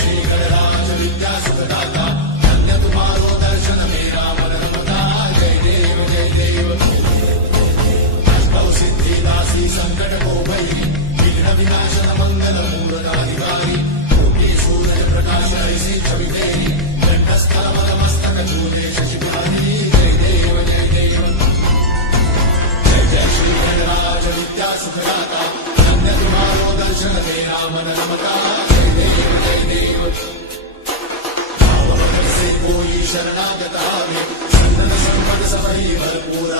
श्री गणराज विद्या सुखदाता धन्य तुम्हारो दर्शन मेरा मन रमता जय देव अष्टौ सिद्धि दासी संकट को भई विघ्न विनाशन मंगल मूलनाधिकारी कोटि सूरज प्रकाश ऐसी छवि तेरी दंडस्थल मस्तक चूले शशिधारी जय देव जय श्री गणराज विद्या सुखदाता धन्य तुम्हारो दर्शन मेरा मन रमता जय देव भाव से कोई शरणागत आवे संतन संपद सबरी भरपूर